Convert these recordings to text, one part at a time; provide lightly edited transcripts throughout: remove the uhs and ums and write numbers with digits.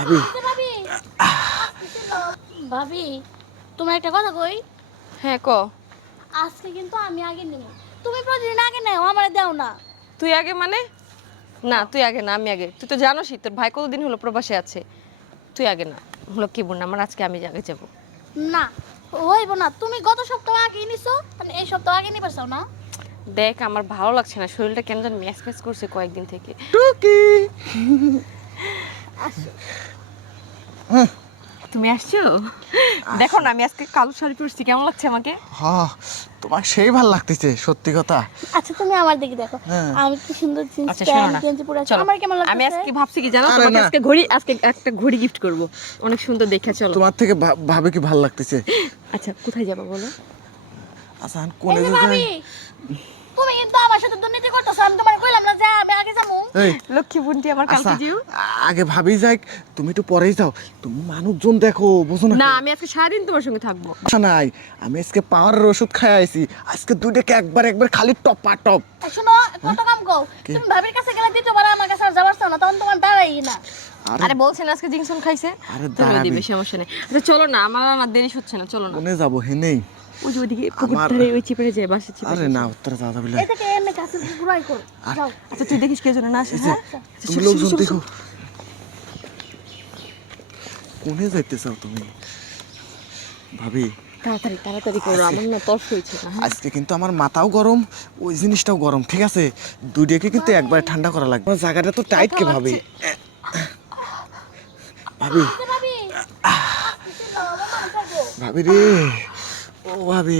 ভাবি ভাবি ভাবি তোমার একটা কথা কই। হ্যাঁ ক। আজকে কিন্তু আমি আগে নেব, তুমি প্রতিদিন আগে নেও, আমারে দাও না। তুই আগে মানে? না তুই আগে না, আমি আগে। তুই তো জানোসই তোর ভাই কতদিন হলো প্রবাসে আছে। তুই আগে না, হলো কি বোন আমার, আজকে আমি আগে যাবো। না হইব না, তুমি গত সপ্তাহ আগে নিছো, মানে এই সপ্তাহ আগে নিবার চাও না। দেখ আমার ভালো লাগছে না, শরীরটা কেন যেন ম্যাচ ম্যাচ করছে কয়েকদিন থেকে। টুকি আসো। তুমি আসছো? দেখো না আমি আজকে কালো শাড়ি পরছি, কেমন লাগছে আমাকে? হ্যাঁ তোমার সেই ভাল লাগতেছে সত্যি কথা। আচ্ছা তুমি আমার দিকে দেখো, হ্যাঁ। আমি কি সুন্দর জিন্স আচ্ছা শোনো প্যান্ট না, গেঞ্জি পরে আছি, চলো। আমার কেমন লাগছে? আমি আজকে ভাবছি কি জানো, আরে তোমাকে না। আজকে একটা ঘড়ি গিফট করব, অনেক সুন্দর দেখে। চলো। তোমার থেকে ভাবে কি ভাল লাগতেছে। আচ্ছা কোথায় যাবো বলো? আচ্ছা এই কোনে যে যে যাই। ভাবি, তুমি কিন্তু আমার সাথে দুর্নীতি করতেছো, আমি তোমার কইলাম না যে আমি আগে যাবো। এই লক্ষ্মী বোনটি আমার আচ্ছা কালকে জিও। আগে ভাবি যাই, তুমি একটু পরেই যাও। তুমি মানুষজন দেখো, বুঝো না? না আমি আজকে সারাদিন তোমার সঙ্গে থাকবো। আচ্ছা নাই, আমি আজকে পাওয়ারের ওষুধ খাই আইছি। আজকে দুইটাকে একবার খালি টপা টপ। এই শোনো, কত কাম কও, তুমি ভাবির কাছে গেলে দ্বিতীয়বার আমার কাছে আর যাবার চাও না, তখন তোমার দাঁড়াই না। আরে বলছেন আজকে জিংসন খাইছে, আরে তুমি দাঁড়াবি। দিবে, সমস্যা নেই। আচ্ছা চলো না, আমার আর দেরি হচ্ছে না, চলো না। কোনে যাবো হেনেই? ওই যে ওইদিকে পুকুর আমার- ধারে ওই চিপড়ে যায়, বাসে চিপড়ে। আরে না উত্তরে যাওয়া যাবে না। এই থেকে এমনি কাছে ঘুরাই কর যাও। আচ্ছা তুই দেখিস কে যেন না আসে। এই যে, হ্যাঁ তুমি লোকজন দেখো। কোনে যাইতে চাও তুমি ভাবি? তাড়াতাড়ি তাড়াতাড়ি করো, আমার না তর্স হয়েছে না। হ্যাঁ? আজকে কিন্তু আমার মাথাও গরম, ওই জিনিসটাও গরম, ঠিক আছে? দুইটাকে কিন্তু একবার ঠান্ডা করা লাগবে। আমার জায়গাটা তো টাইট কে ভাবি। ভাবি এই যে ভাবি, ভাবি রে, ও ভাবি,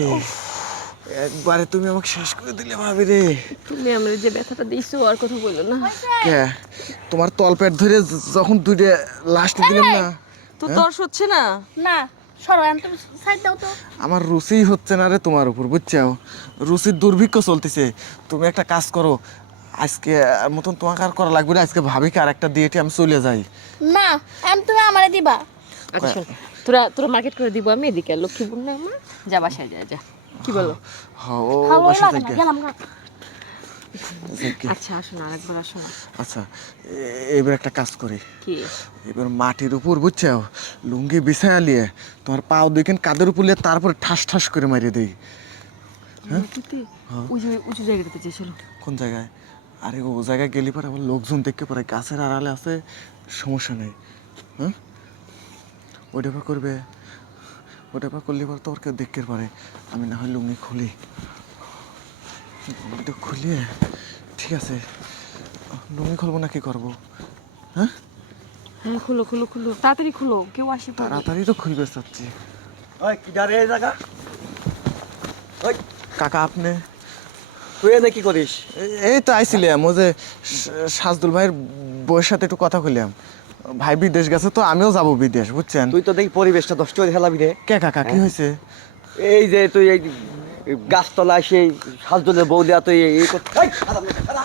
একবারে তুমি আমাকে শেষ করে দিলে ভাবি রে। তুমি আমার যে ব্যথাটা দিছো আর কথা বললো না। কে তোমার তলপেট ধরে যখন দুইটা লাস্ট দিলাম না, তো তর্স হচ্ছে না? না সরো, এখন তুমি সাইড দাও তো। আমার রুচি হচ্ছে না রে তোমার উপর, বুঝছো? রুচির দুর্ভিক্ষ চলতেছে। তুমি একটা কাজ করো, আজকে মতন তোমাকে আর করা লাগবে না। আজকে ভাবিকে আর একটা দিয়েটি আমি চলে যাই। না এখন তুমি আমারে দিবা। আচ্ছা শোন, তোরা মার্কেট করে দিব, আমি এদিকে লক্ষ্মী বোন না আমার, যা বাসায় যা কি বলো? হ্যাঁ ও ভালো বাসা লাগে না, থেকে। গেলাম না। আচ্ছা আসো না, আরেকবার আসো না। আচ্ছা এবার একটা কাজ করি, কি? এবার মাটির উপর বুঝছো লুঙ্গি বিছায়া লিয়ে তোমার পাও দুইখান কাদের উপর লিয়ে তারপর ঠাস ঠাস করে মারিয়ে দেই। মাটিতে? ওই যে উঁচু জায়গাটাতে চেয়েছিল। কোন জায়গায়? আরে ও জায়গায় গেলি পরে আমার লোকজন দেখতে পারে, গাছের আড়ালে আছে, সমস্যা নেই। হ্যাঁ ওইটা পা করবে, ওটা পা করলে পরে তো ওর কেউ দেখতে পারে। আমি না হয় লুঙ্গি খুলি, লুঙ্গিটা খুলিয়ে, ঠিক আছে? লুঙ্গি খুলবো না কি করবো? হ্যাঁ হ্যাঁ খুলো খুলো খুলো, তাড়াতাড়ি খুলো, কেউ আসে পড়বে। তাড়াতাড়ি তো খুলবে চাচ্ছি। ওই কি দাঁড়ে এই জায়গা? ওই কাকা আপনি? তুই এনে কি করিস? এই তো আইছিলাম, ও যে সাজদুল ভাইয়ের বউয়ের সাথে একটু কথা কইলাম। ভাই বিদেশ গেছে তো আমিও যাব বিদেশ, বুঝছেন? তুই তো দেখি পরিবেশটা নষ্ট করে ফেলাবি রে। কে কাকা কি হয়েছে? এই যে তুই এই গাছতলায় সেই সাজদুলের বউ দেয়া তুই এই করতে- এই, খারাপ না, খারাপ।